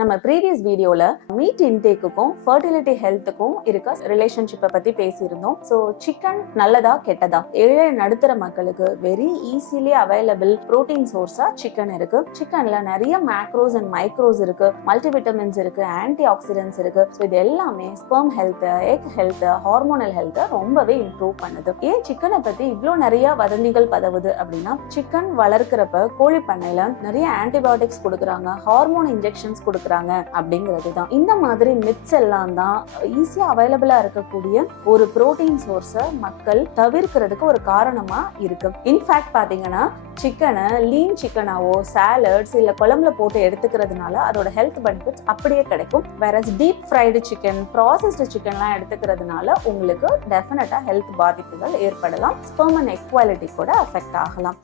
நம்ம ப்ரீவியஸ் வீடியோல meet இன்டேக்குக்கும் fertility ஹெல்த்துக்கும் இருக்க ரிலேஷன்ஷிப்பை பத்தி பேசியிருந்தோம். ஸோ சிக்கன் நல்லதா கெட்டதா? ஏழை நடுத்தர மக்களுக்கு வெரி ஈஸிலி அவைலபிள் புரோட்டீன் சோர்ஸா சிக்கன் இருக்கு. சிக்கன்ல நிறைய மேக்ரோஸ் அண்ட் மைக்ரோஸ் இருக்கு. மல்டிவிட்டமின்ஸ் இருக்கு ஆன்டி ஆக்சிடென்ட்ஸ் இருக்கு. ஸோ இது எல்லாமே sperm health egg health hormonal ஹெல்த்தை ரொம்பவே இம்ப்ரூவ் பண்ணுது. ஏன் சிக்கனை பத்தி இவ்வளோ நிறைய வதந்திகள் பதவுது அப்படின்னா சிக்கன் வளர்க்குறப்ப கோழி பண்ணையில நிறைய ஆன்டிபயோட்டிக்ஸ் கொடுக்குறாங்க. ஹார்மோன் இன்ஜெக்ஷன்ஸ் கொடுக்குறாங்க. அப்படிங்கிறது தான் இந்த மாதிரி மிட்ஸ் எல்லாம் தான் ஈஸியாக அவைலபிளாக இருக்கக்கூடிய ஒரு புரோட்டீன் சோர்ஸை மக்கள் தவிர்க்கிறதுக்கு ஒரு காரணமாக இருக்கு. இன்ஃபேக்ட் பார்த்தீங்கன்னா சிக்கனை லீன் சிக்கனாவோ சாலட்ஸ் இல்லை குழம்புல போட்டு எடுத்துக்கிறதுனால அதோட ஹெல்த் பெனிஃபிட்ஸ் அப்படியே கிடைக்கும். வேற டீப் ஃப்ரைடு சிக்கன் ப்ராசஸ்டு சிக்கன்லாம் எடுத்துக்கிறதுனால உங்களுக்கு டெஃபினட்டாக ஹெல்த் பாதிப்புகள் ஏற்படலாம். ஸ்பெர்மன் எக்வாலிட்டி கூட அஃபெக்ட் ஆகலாம்.